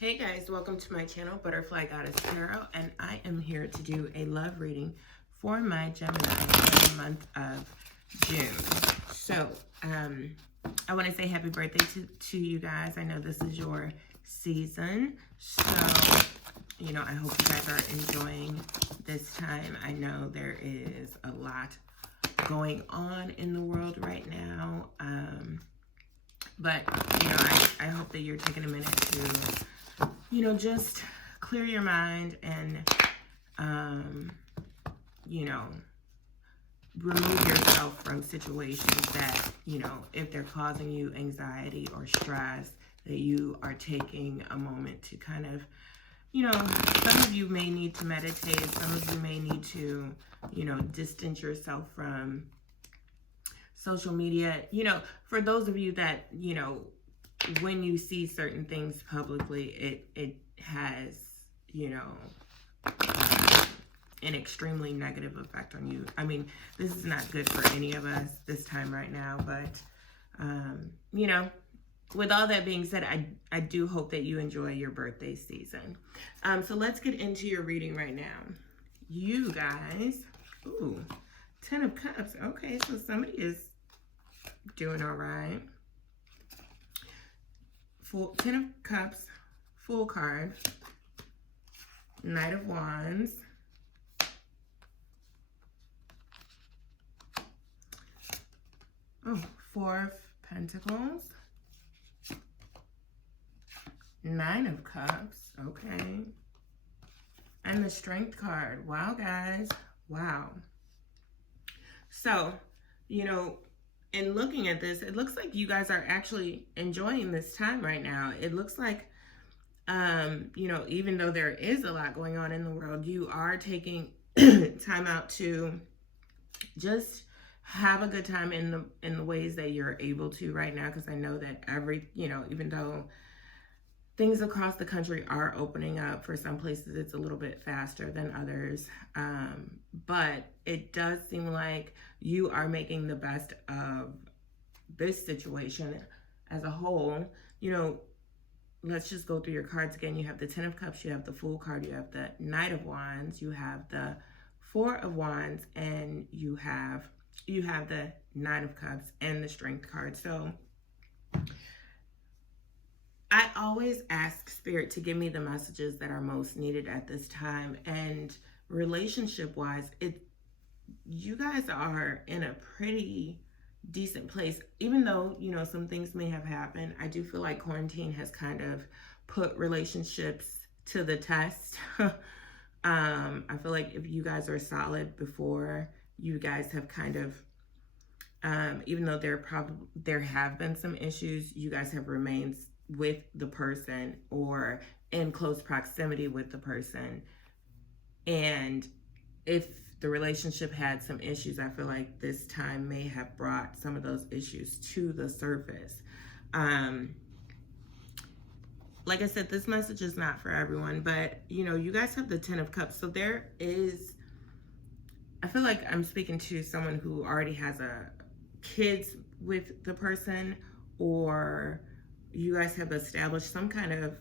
Hey guys, welcome to my channel, Butterfly Goddess Tarot, and I am here to do a love reading for my Gemini for the month of June. So, I want to say happy birthday to you guys. I know this is your season, so, I hope you guys are enjoying this time. I know there is a lot going on in the world right now, but, I hope that you're taking a minute to just clear your mind and, remove yourself from situations that, if they're causing you anxiety or stress, that you are taking a moment to kind of, some of you may need to meditate, some of you may need to, distance yourself from social media. For those of you that, when you see certain things publicly, it has, an extremely negative effect on you. I mean, this is not good for any of us this time right now, but, with all that being said, I do hope that you enjoy your birthday season. So let's get into your reading right now. You guys, ooh, 10 of Cups. Okay, so somebody is doing all right. 10 of Cups, Fool card, Knight of Wands, oh, 4 of Pentacles, 9 of Cups, okay, and the Strength card. Wow, guys, wow. So, in looking at this, it looks like you guys are actually enjoying this time right now. It looks like, even though there is a lot going on in the world, you are taking time out to just have a good time in the ways that you're able to right now. Because I know that even though things across the country are opening up, for some places it's a little bit faster than others. But it does seem like you are making the best of this situation as a whole. Let's just go through your cards again. You have the 10 of Cups, you have the Fool card, you have the Knight of Wands, you have the 4 of Wands, and you have the 9 of Cups and the Strength card. So I always ask Spirit to give me the messages that are most needed at this time. And relationship-wise, you guys are in a pretty decent place. Even though, some things may have happened, I do feel like quarantine has kind of put relationships to the test. I feel like if you guys are solid before, you guys have kind of, even though there have been some issues, you guys have remained with the person or in close proximity with the person. And if the relationship had some issues, I feel like this time may have brought some of those issues to the surface. Like I said, this message is not for everyone, but you guys have the 10 of Cups. So I feel like I'm speaking to someone who already has kids with the person, or you guys have established some kind of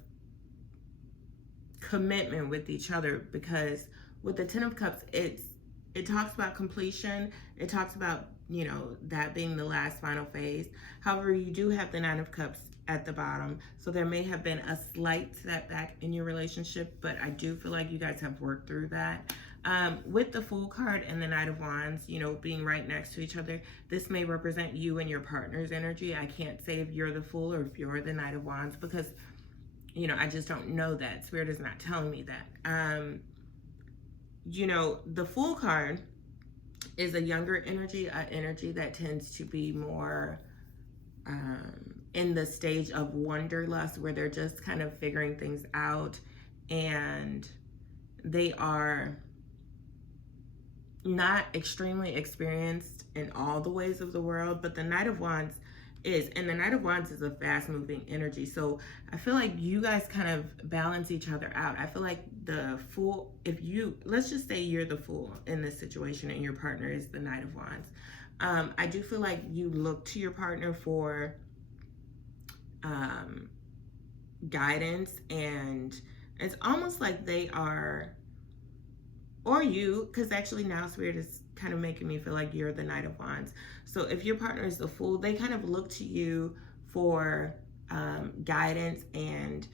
commitment with each other, because with the 10 of Cups, it talks about completion. It talks about, that being the last final phase. However, you do have the 9 of Cups at the bottom. So there may have been a slight setback in your relationship, but I do feel like you guys have worked through that. With the Fool card and the Knight of Wands, being right next to each other, this may represent you and your partner's energy. I can't say if you're the Fool or if you're the Knight of Wands, because, I just don't know that. Spirit is not telling me that. The Fool card is a younger energy, an energy that tends to be more in the stage of wanderlust, where they're just kind of figuring things out, and they are not extremely experienced in all the ways of the world. But the Knight of Wands is, and the Knight of Wands is a fast moving energy. So I feel like you guys kind of balance each other out. I feel like the Fool, let's just say you're the Fool in this situation and your partner is the Knight of Wands. I do feel like you look to your partner for guidance, and it's almost like they are, or you, because actually now Spirit is kind of making me feel like you're the Knight of Wands. So if your partner is the Fool, they kind of look to you for guidance, and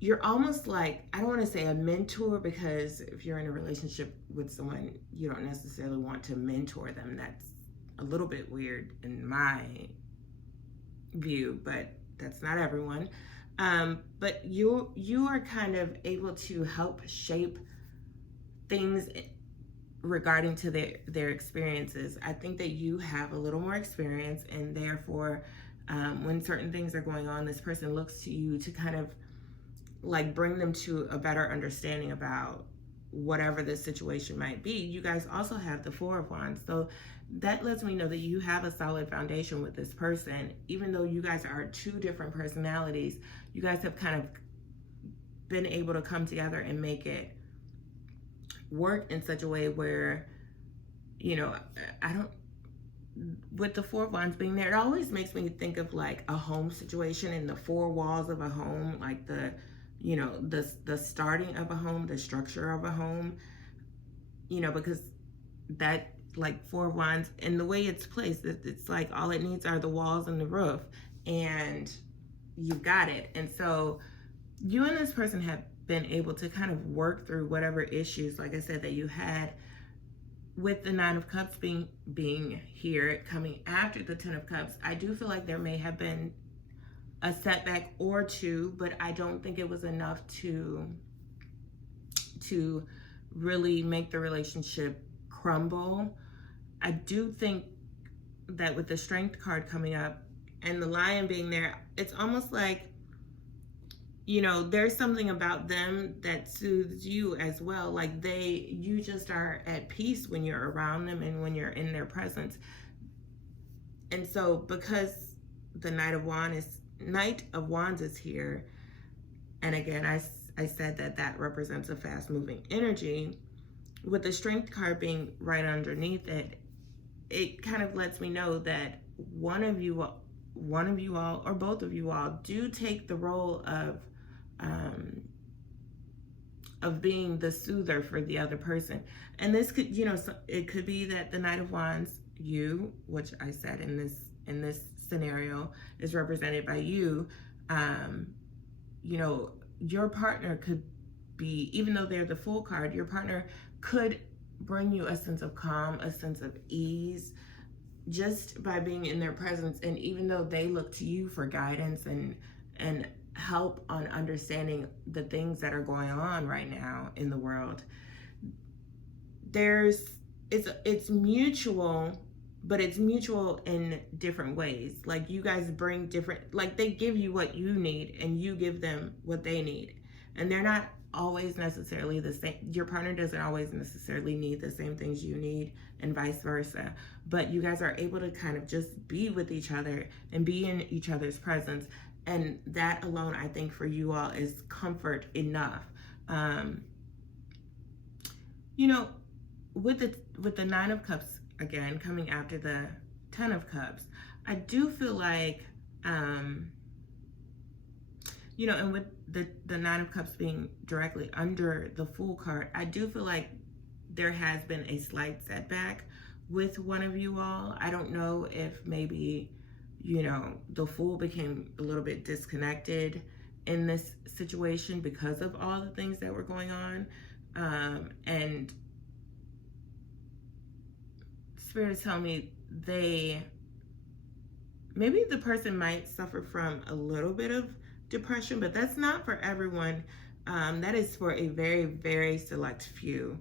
you're almost like, I don't want to say a mentor, because if you're in a relationship with someone, you don't necessarily want to mentor them. That's a little bit weird in my view, but that's not everyone. But you are kind of able to help shape things regarding to their experiences. I think that you have a little more experience, and therefore when certain things are going on, this person looks to you to kind of like bring them to a better understanding about whatever the situation might be. You guys also have the Four of Wands, so that lets me know that you have a solid foundation with this person. Even though you guys are two different personalities, you guys have kind of been able to come together and make it work in such a way where, you know, I don't, with the Four of Wands being there, it always makes me think of like a home situation and the four walls of a home, like the, you know, the starting of a home, the structure of a home, you know, because that, like Four of Wands and the way it's placed, it's like all it needs are the walls and the roof, and you've got it. And so you and this person have been able to kind of work through whatever issues, like I said, that you had with the Nine of Cups being here, coming after the Ten of Cups. I do feel like there may have been a setback or two, but I don't think it was enough to really make the relationship crumble. I do think that with the Strength card coming up and the Lion being there, it's almost like, you know, there's something about them that soothes you as well. Like you just are at peace when you're around them and when you're in their presence. And so because the Knight of Wands is here, and again, I said that represents a fast moving energy, with the Strength card being right underneath it, it kind of lets me know that one of you all or both of you all do take the role of being the soother for the other person. And this could, you know, it could be that the Knight of Wands, you, which I said in this scenario is represented by you, you know, your partner could be, even though they're the Fool card, your partner could bring you a sense of calm, a sense of ease, just by being in their presence. And even though they look to you for guidance and help on understanding the things that are going on right now in the world, it's mutual, but it's mutual in different ways. Like you guys bring different, like they give you what you need and you give them what they need, and they're not always necessarily the same. Your partner doesn't always necessarily need the same things you need, and vice versa, but you guys are able to kind of just be with each other and be in each other's presence, and that alone, I think, for you all is comfort enough. You know, with the Nine of Cups again coming after the Ten of Cups, I do feel like you know, and with the Nine of Cups being directly under the Fool card, I do feel like there has been a slight setback with one of you all. I don't know if maybe, you know, the Fool became a little bit disconnected in this situation because of all the things that were going on. And Spirit is telling me maybe the person might suffer from a little bit of depression, but that's not for everyone. That is for a very, very select few.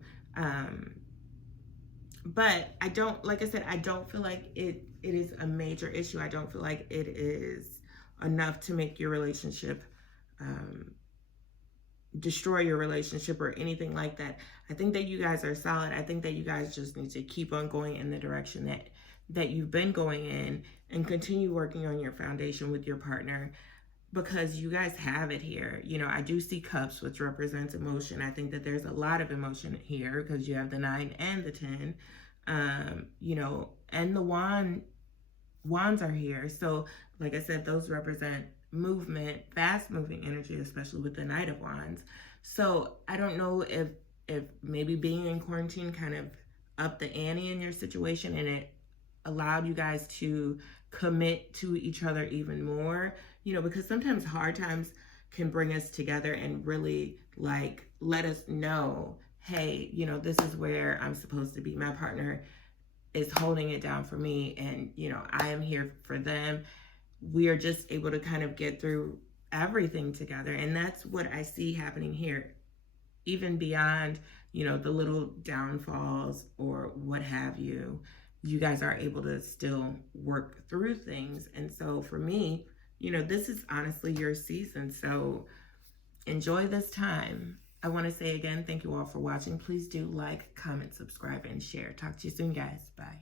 But I don't, like I said, I don't feel like it is a major issue. I don't feel like it is enough to make your relationship, destroy your relationship or anything like that. I think that you guys are solid. I think that you guys just need to keep on going in the direction that you've been going in, and continue working on your foundation with your partner, because you guys have it here. You know, I do see Cups, which represents emotion. I think that there's a lot of emotion here because you have the 9 and the 10, you know, and the wands are here. So like I said, those represent movement, fast moving energy, especially with the Knight of Wands. So I don't know if maybe being in quarantine kind of upped the ante in your situation, and it allowed you guys to commit to each other even more, because sometimes hard times can bring us together and really like let us know, hey, this is where I'm supposed to be. My partner is holding it down for me, and I am here for them. We are just able to kind of get through everything together, and that's what I see happening here. Even beyond the little downfalls or what have you, you guys are able to still work through things. And so for me, this is honestly your season, so enjoy this time. I want to say again, thank you all for watching. Please do like, comment, subscribe, and share. Talk to you soon, guys. Bye.